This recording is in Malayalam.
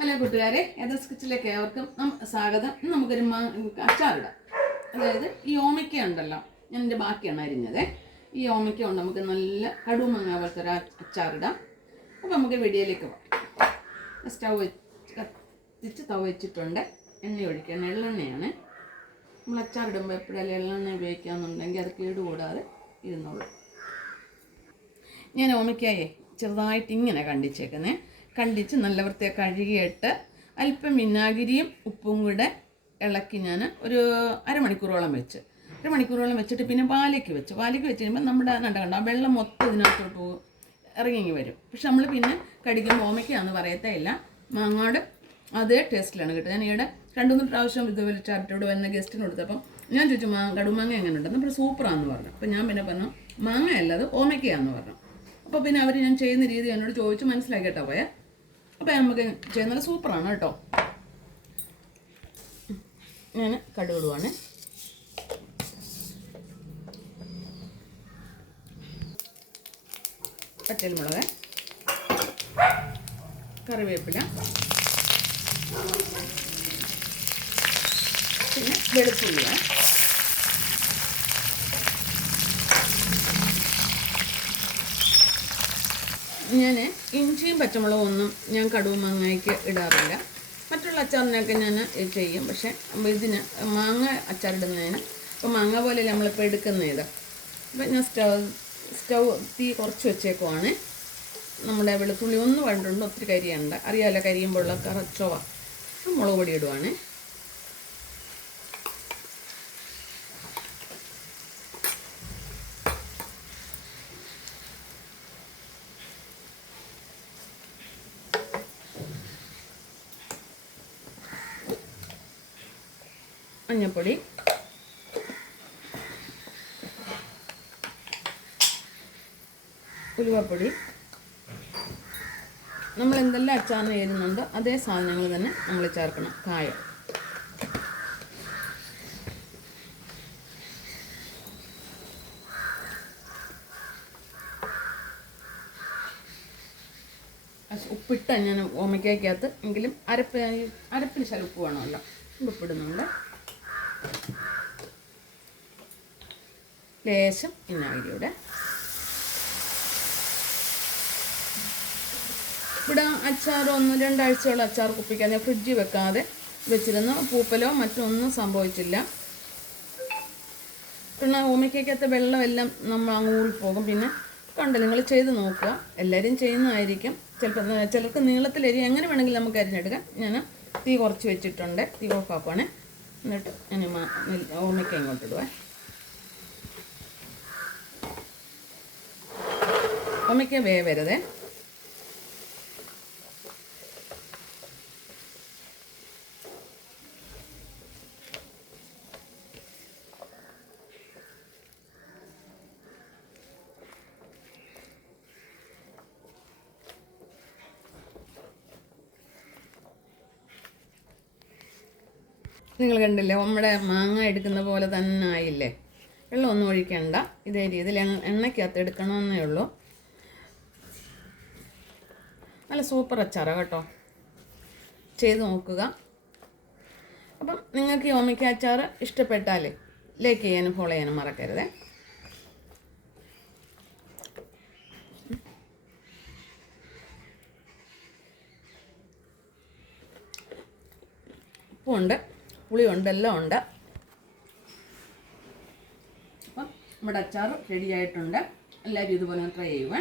ഹലോ കൂട്ടുകാരെ, ഏതസ് കിച്ചണിലേക്ക് ഏവർക്കും സ്വാഗതം. ഇന്ന് നമുക്കൊരു അച്ചാറിടാം. അതായത് ഈ ഓമയ്ക്ക ഉണ്ടല്ലോ, ഞാൻ എൻ്റെ ബാക്കിയാണ് അരിഞ്ഞത്. ഈ ഓമയ്ക്ക കൊണ്ട് നമുക്ക് നല്ല കടുമാങ്ങ പോലത്തെ ഒരു അച്ചാറിടാം. അപ്പോൾ നമുക്ക് വീഡിയോയിലേക്ക് പോകാം. സ്റ്റൗ കത്തിച്ച് തവ വെച്ചിട്ടുണ്ട്. എണ്ണ ഒഴിക്കണം. എള്ളെണ്ണയാണ്. നമ്മൾ അച്ചാറിടുമ്പോൾ എപ്പോഴല്ലേ എള്ളെണ്ണ ഉപയോഗിക്കാമെന്നുണ്ടെങ്കിൽ അത് കേടുകൂടാതെ ഇരുന്നോളൂ. ഞാൻ ഓമയ്ക്കായേ ചെറുതായിട്ട് ഇങ്ങനെ കണ്ടിച്ച് നല്ല വൃത്തിയായി കഴുകിയിട്ട് അല്പം വിനാഗിരിയും ഉപ്പും കൂടെ ഇളക്കി ഞാൻ ഒരു അരമണിക്കൂറോളം വെച്ചിട്ട് പിന്നെ പാലേക്ക് വെച്ച് കഴിയുമ്പോൾ നമ്മുടെ കണ്ട വെള്ളം മൊത്തം ഇതിനകത്തോട്ട് ഇറങ്ങി വരും. പക്ഷെ നമ്മൾ പിന്നെ കടിക്കുമ്പോൾ ഓമയ്ക്കാന്ന് പറയത്തേ ഇല്ല, മാങ്ങാട് അതേ ടേസ്റ്റിലാണ് കിട്ടുക. ഞാൻ ഇവിടെ 2-3 പ്രാവശ്യം ഇതുപോലെ ചാറ്റോട് വന്ന ഗസ്റ്റിന് കൊടുത്തപ്പം ഞാൻ ചോദിച്ചു കടുമാങ്ങ എങ്ങനെ ഉണ്ട്, നമ്മൾ സൂപ്പറാന്ന് പറഞ്ഞു. അപ്പം ഞാൻ പിന്നെ പറഞ്ഞു മാങ്ങയല്ല, അത് ഓമയ്ക്കയാന്ന് പറഞ്ഞു. അപ്പോൾ പിന്നെ അവർ ഞാൻ ചെയ്യുന്ന രീതി എന്നോട് ചോദിച്ച് മനസ്സിലാക്കിയിട്ടാണ് പോയാൽ. അപ്പോൾ നമുക്ക് ചെയ്യുന്നത് സൂപ്പറാണ് കേട്ടോ. ഞാൻ കടുകിടുവാണ്. പച്ചമുളക്, കറിവേപ്പില, പിന്നെ വെളുത്തുള്ളി. ഞാൻ ഇഞ്ചിയും പച്ചമുളകും ഒന്നും ഞാൻ കടുമാങ്ങയ്ക്ക് ഇടാറില്ല. മറ്റുള്ള അച്ചാറിനൊക്കെ ഞാൻ ചെയ്യും. പക്ഷേ ഇതിന് മാങ്ങ അച്ചാറിടുന്നതിന് ഇപ്പോൾ മാങ്ങ പോലെ നമ്മളിപ്പോൾ എടുക്കുന്നത്. അപ്പം ഞാൻ സ്റ്റൗ തീ കുറച്ച് വെച്ചേക്കുവാണ്. നമ്മുടെ വെളുത്തുള്ളി ഒന്ന് വഴണ്ടുണ്ട്, ഒത്തിരി കരിയുണ്ട്. അറിയാമല്ലോ, കരിയുമ്പോഴുള്ള കറച്ചോവ. മുളക് പൊടി ഇടുവാണ്. മഞ്ഞൾപ്പൊടി, ഉലുവപ്പൊടി, നമ്മൾ എന്തെല്ലാം അച്ചാറിന് ചേരുന്നുണ്ടോ അതേ സാധനങ്ങൾ തന്നെ നമ്മൾ ചേർക്കണം. കായം, ഉപ്പിട്ട ഞാൻ ഓമയ്ക്കകത്ത് എങ്കിലും അരപ്പിന് ശകലം ഉപ്പ് വേണമല്ലോ, ഉപ്പിടുന്നുണ്ട്. ലേശം വിനാഗിരിയുടെ. ഇവിടെ അച്ചാർ 1-2 ആഴ്ചയോളം അച്ചാർ കുപ്പിക്കാൻ ഞാൻ ഫ്രിഡ്ജിൽ വെക്കാതെ വെച്ചിരുന്നു. പൂപ്പലോ മറ്റൊന്നും സംഭവിച്ചില്ല. പിന്നെ ഓമയ്ക്കകത്തെ വെള്ളമെല്ലാം നമ്മൾ അങ്ങ് ഊറിപ്പോകും. പിന്നെ കണ്ടല്ലോ, നിങ്ങൾ ചെയ്ത് നോക്കുക. എല്ലാവരും ചെയ്യുന്നതായിരിക്കും. ചിലർക്ക് നീളത്തിലരി എങ്ങനെ വേണമെങ്കിലും നമുക്ക് അരിഞ്ഞെടുക്കാം. ഞാൻ തീ കുറച്ച് വെച്ചിട്ടുണ്ട്. തീ ഓഫാക്കുവാണ്. എന്നിട്ട് ഞാൻ ഓമയ്ക്ക ഇങ്ങോട്ട് ഇടുവേ. ഓമയ്ക്ക വേവരുതേ. നിങ്ങൾ കണ്ടില്ലേ, നമ്മുടെ മാങ്ങ എടുക്കുന്ന പോലെ തന്നെ ആയില്ലേ. വെള്ളമൊന്നും ഒഴിക്കണ്ട. ഇതേ രീതിയിൽ എണ്ണയ്ക്കകത്ത് എടുക്കണമെന്നേ ഉള്ളൂ. നല്ല സൂപ്പർ അച്ചാറാണ് കേട്ടോ, ചെയ്ത് നോക്കുക. അപ്പം നിങ്ങൾക്ക് ഈ ഓമയ്ക്ക അച്ചാർ ഇഷ്ടപ്പെട്ടാൽ ലൈക്ക് ചെയ്യാനും ഫോളോ ചെയ്യാനും മറക്കരുത്. ഉപ്പുണ്ട്, പുളിയുണ്ട്, എല്ലാം ഉണ്ട്. അപ്പം നമ്മുടെ അച്ചാർ റെഡി ആയിട്ടുണ്ട്. എല്ലാവരും ഇതുപോലെ ട്രൈ ചെയ്യുവേ.